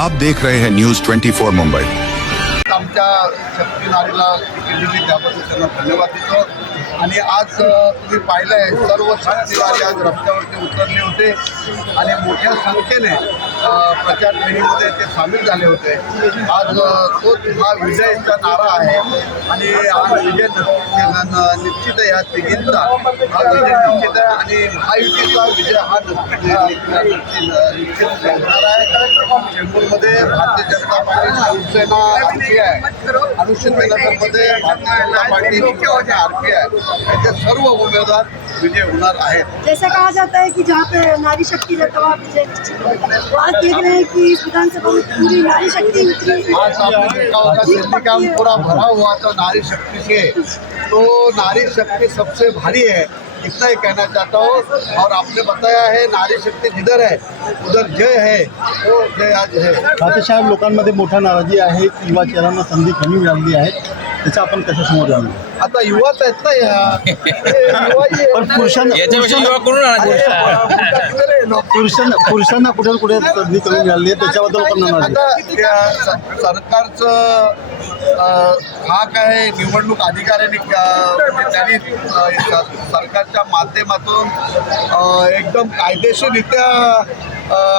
आप देख रहे हैं न्यूज 24 मुंबई। आमच्या शक्ती नारीला केलेली त्याबद्दल त्यांना धन्यवाद देतो। आणि आज तुम्ही पाहिलंय सर्व शक्तीवारी आज रस्त्यावरती उतरले होते आणि मोठ्या संख्येने प्रचार फेरीमध्ये ते सामील झाले होते। आज तोच हा विजयचा नारा आहे आणि हा विजय निश्चित आहे। या तिघींचा हा विजय निश्चित आहे आणि महायुतीचा विजय हा निश्चित होणार आहे। चेंबूरमध्ये भारतीय जनता पार्टी, शिवसेना, RPI, अनुसूचित नगरमध्ये भारतीय जनता पार्टी, RPI ऐसे सर्व उम्मीदवार विजय होणार आहेत। जैसा कहा जाता है कि जहाँ पे नारी शक्ति रहता है विजय निश्चित होता है। आज देख रहे हैं कि विधानसभा में पूरी नारी शक्ति उतरी। आज आपने देखा होगा दिल्ली का पूरा भरा हुआ था नारी शक्ति से। तो नारी शक्ति सबसे भारी है, इतना ही कहना चाहता हूँ। और आपने बताया है नारी शक्ति जिधर है उधर जय है, तो जय आज है। अतिशय लोकांमध्ये मोठा नाराजी आहे, युवा चेहऱ्यांना संधी कमी मिळाली आहे, त्याचा आपण कसं समोर जाऊ? आता युवाच आहेत ना या पण पुरुषांना कुठे कुठे संधी कमी मिळाली आहे त्याच्याबद्दल पण नाराजी. आता सरकारचं हा काय निवडणूक अधिकाऱ्यांनी त्यांनी सरकारच्या माध्यमातून एकदम कायदेशीररित्या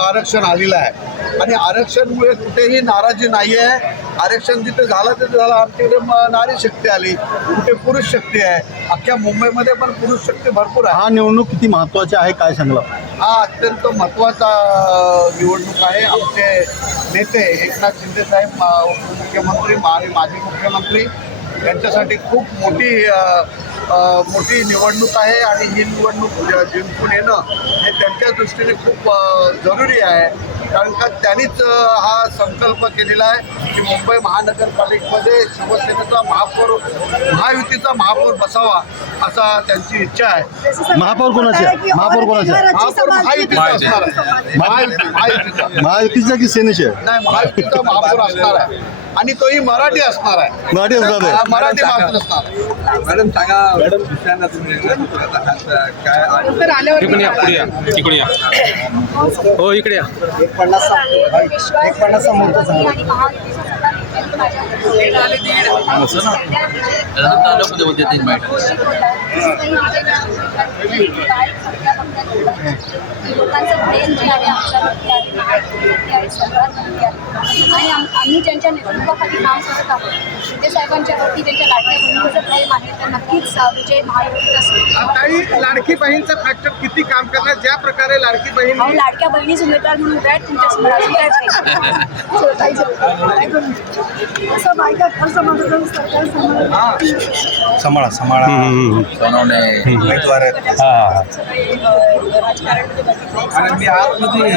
आरक्षण आलेलं आहे आणि आरक्षणमुळे कुठेही नाराजी नाही आहे। आरक्षण जिथे झालं तिथे झालं। आमच्याकडे नारी शक्ती आली, कुठे पुरुष शक्ती आहे। अख्ख्या मुंबईमध्ये पण पुरुष शक्ती भरपूर आहे। हा निवडणूक किती महत्त्वाची आहे काय सांगला? हा अत्यंत महत्त्वाचा निवडणूक आहे। आमचे नेते एकनाथ शिंदे साहेब उपमुख्यमंत्री आणि माजी मुख्यमंत्री यांच्यासाठी खूप मोठी निवडणूक आहे आणि ही निवडणूक जिंकून येणं हे त्यांच्या दृष्टीने खूप जरुरी आहे। कारण का त्यांनीच हा संकल्प केलेला आहे की मुंबई महानगरपालिकेमध्ये शिवसेनेचा महापौर, महायुतीचा महापौर बसावा असा त्यांची इच्छा आहे। महापौर कोणाचे? महापौर कोणाचे? महापौर महायुतीचा असणार आहे। महायुतीचा की सेनेचे? नाही, महायुतीचा महापौर असणार आहे आणि तोही मराठी असणार आहे। मराठी असणार आहे. मराठी भाषेत असणार आहे। मॅडम सांगा, मॅडम दुसऱ्यांना तुम्ही काय इकडे या हो, इकडे या. एक पन्नास मोठं आणि आम्ही ज्यांच्या नेतृत्वाखाली काम करत आहोत, शिंदे साहेबांच्या वरती ज्यांच्या लाडक्या बहिणीचं प्रेम आहे, तर नक्कीच विजय महायुतीचा असेल। काही लाडकी बहीणचा फॅक्टर किती काम करणार? ज्या प्रकारे लाडकी बहीण लाडक्या बहिणीच उमेदवार म्हणून उभ्या आहेत तुमच्या समोर, अजून काय असं बायका असं माझं सरकार सांभाळा उमेदवार आहेत. राजकारण आणि मी आतमध्ये